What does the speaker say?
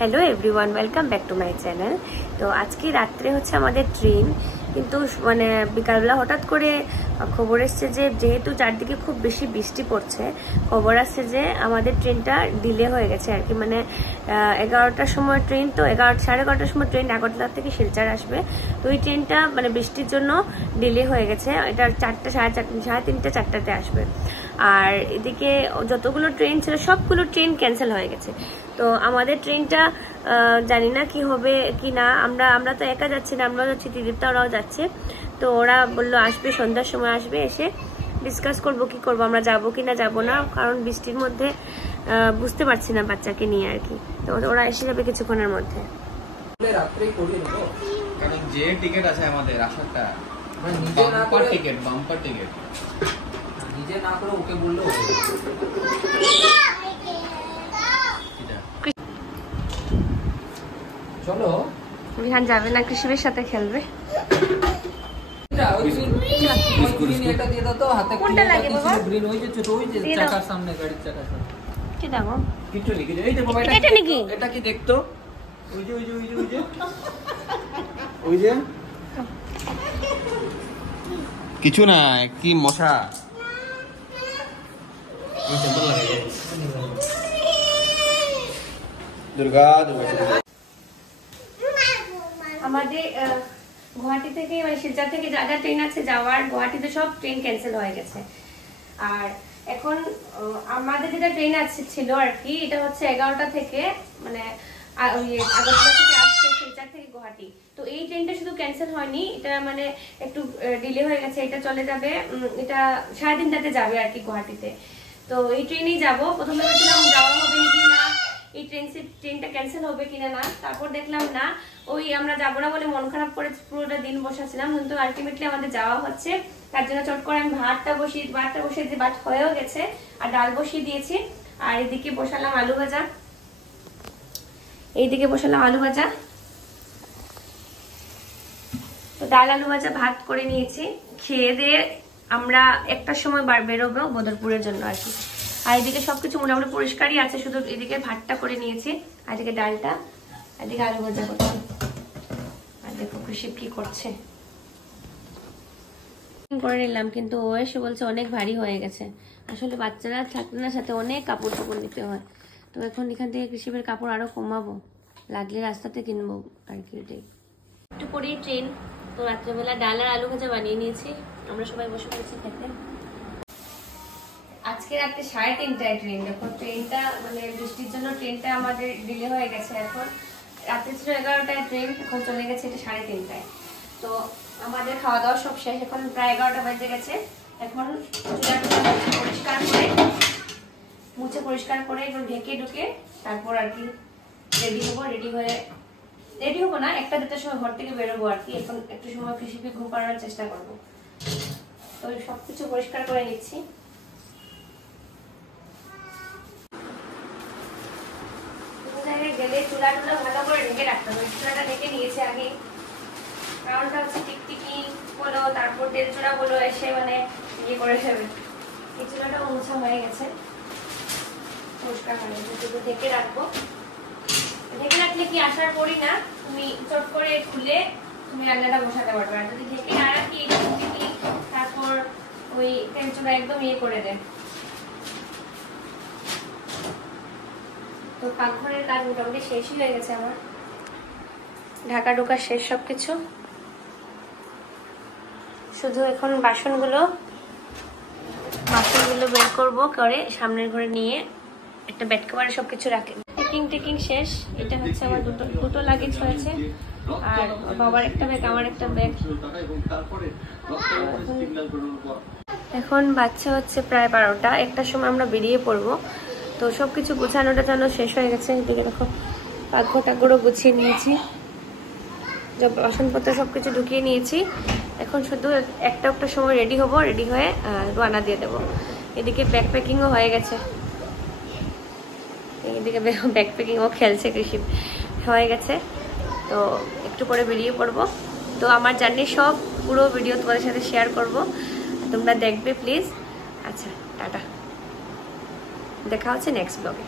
Hello everyone welcome back to my channel. तो आज की रात्रे होच्छे आमादेर ट्रेन, किन्तु माने बिकालबेला हठात् करे खबर एसेছে যে যেহেতু চারদিকে খুব বেশি বৃষ্টি পড়ছে, খবর আসছে যে আমাদের ট্রেনটা ডিলে হয়ে গেছে আর কি। মানে 11টার সময় ট্রেন, তো 11:30টার সময় ট্রেন আগরতলা থেকে শিলচর আসবে। তো এই ট্রেনটা মানে বৃষ্টির জন্য ডিলে হয়ে গেছে। এটা 4টা, 3:30, 4টাতে আসবে। আর এদিকে যতগুলো ট্রেন ছিল সবগুলো ট্রেন ক্যান্সেল হয়ে গেছে। তো আমাদের ট্রেনটা জানি না কি হবে কি না। আমরা তো একা যাচ্ছি না, আমরা যাচ্ছি, ত্রিদীপ্তা ওরাও যাচ্ছে। তো ওরা বললো আসবে, সন্ধ্যার সময় আসবে, এসে ডিসকাস করবো কি করবো, আমরা যাবো কি না যাবো না। কারণ বৃষ্টির মধ্যে বুঝতে পারছি না বাচ্চাকে নিয়ে আর কি। তো ওরা এসে যাবে কিছুক্ষণের মধ্যে। রাত্রেই করি নেব, কারণ যে টিকিট আছে আমাদের আসারটা নিজে না করে বাম্পার টিকিট নিজে না করে ওকে বললো চলো। বিহান যাবে না, কৃষিবের সাথে খেলবে। কোনটা লাগে বাবা? গ্রিন ওই যে ছোট, ওই যে চাকার সামনে, গাড়ির চাকার সামনে। কি দেখো? কিছু লিখে এই দেখো ভাই, এটা নাকি? এটা কি দেখতো? ওই যে ওই যে কিছু না, কি মশা। দুর্গা আমাদের গুয়াহাটি থেকে মানে শিলচর থেকে যা যা ট্রেন আছে যাওয়ার, গুয়াহাটিতে সব ট্রেন ক্যান্সেল হয়ে গেছে। আর এখন আমাদের যেটা ট্রেন আছে ছিল আর কি, এটা হচ্ছে 11টা থেকে, মানে আগরতলা থেকে আসছে শিলচর থেকে গুয়াহাটি। তো এই ট্রেনটা শুধু ক্যান্সেল হয়নি, এটা মানে একটু ডিলে হয়ে গেছে। এটা চলে যাবে, এটা 3:30টাতে যাবে আর কি গুয়াহাটিতে। তো এই ট্রেনেই যাবো। প্রথমে ভেবেছিলাম যাওয়া হবে নাকি না, এই ট্রেনটা ক্যান্সেল হবে কিনা না। তারপর দেখলাম না, ওই আমরা যাবো না বলে মন খারাপ করে পুরোটা দিন বসাছিলাম, কিন্তু আলটিমেটলি আমাদের যাওয়া হচ্ছে। তার জন্য চট করে আমি ভাতটা বসিয়ে যে ভাত হয়েও গেছে, আর ডাল বসিয়ে দিয়েছি। আর এদিকে বসালাম আলু ভাজা, এইদিকে বসালাম আলু ভাজা। তো ডাল আলু ভাজা ভাত করে নিয়েছি। খেয়ে দিয়ে আমরা 1টার সময় বেরোবো বদরপুরের জন্য আর কি। আর এদিকে সবকিছু মোটামুটি পরিষ্কারই আছে, শুধু এদিকে ভাতটা করে নিয়েছি, আর এদিকে ডালটা, এদিকে আলু ভাজা করছি। আর দেখো কৃষি কি করছে, করে নিলাম, কিন্তু ও এসে বলছে অনেক ভারী হয়ে গেছে। আসলে বাচ্চারা থাকলে না সাথে অনেক কাপড় নিতে হয়। তো এখন এখান থেকে কৃষিবের কাপড় আরো কমাবো, লাগলে রাস্তাতে কিনবো আর কি। এটাই একটু পরেই ট্রেন। তো রাত্রেবেলা ডাল আর আলু ভাজা বানিয়ে নিয়েছি, আমরা সবাই বসে পড়েছি খেতে। আজকে রাতে 3:30টায় ট্রেন। দেখো ট্রেনটা মানে বৃষ্টির জন্য ট্রেনটা আমাদের ডিলে হয়ে গেছে। এখন রাতে ছিল 11টায় ট্রেন, এখন চলে গেছে এটা 3:30টায়। তো আমাদের খাওয়া দাওয়া সব শেষ, এখন প্রায় 11টা বাজে গেছে। এখন মুছে পরিষ্কার করে একটু ঢেকে ঢুকে তারপর আর কি রেডি হবো। রেডি হবো না, 1টা-2টার সময় ঘর থেকে বেরোবো আর কি। এখন একটু সময় কৃষিকে ঘুম পাড়ানোর চেষ্টা করবো। তো সবকিছু পরিষ্কার করে নিচ্ছি। গেলে চুলা ভালো করে ঢেকে রাখতে হবে। চুলাটা ঢেকে নিয়েছে আগে, কারণটা হচ্ছে টিকটিকি বলো, তারপর তেল চুলা বলো, এসে মানে ইয়ে করে দেবে। এই চুলাটাও মোছা হয়ে গেছে, পরিষ্কার হয়ে গেছে। ঢেকে রাখবো। ঢেকে রাখলে কি আসার পরই না তুমি চট করে খুলে তুমি রান্নাটা বসাতে পারবে। আর যদি ঢেকে না রাখি তারপর ওই তেল চুলা একদম ইয়ে করে দেয়। তো পাকঘরের কাজ মোটামুটি শেষই হয়ে গেছে আমার, ঢাকা ঢোকা শেষ সবকিছু। শুধু এখন বাসনগুলো বের করবো, করে সামনের ঘরে নিয়ে একটা বেড কভারে সবকিছু রাখে। টেকিং শেষ। এটা হচ্ছে আমার দুটো লাগেজ হয়েছে, আর বাবার একটা ব্যাগ, আমার একটা ব্যাগ। এখন বাচ্চা হচ্ছে প্রায় 12টা, 1টার সময় আমরা বেরিয়ে পড়বো। তো সবকিছু গুছানোটা যেন শেষ হয়ে গেছে। এদিকে দেখো পাকঘরটাগুলো গুছিয়ে নিয়েছি, বাসনপত্র সবকিছু ঢুকিয়ে নিয়েছি। এখন শুধু একটা সময় রেডি হবো, রেডি হয়ে রান্না দিয়ে দেবো। এদিকে ব্যাগ প্যাকিংও হয়ে গেছে, এদিকে ব্যাগ প্যাকিংও খেলছে কৃষি হয়ে গেছে। তো একটু পরে বেরিয়ে পড়বো। তো আমার জার্নির সব পুরো ভিডিও তোমাদের সাথে শেয়ার করবো, তোমরা দেখবে প্লিজ। আচ্ছা, টাটা, দেখা হচ্ছে নেক্সট ব্লগে।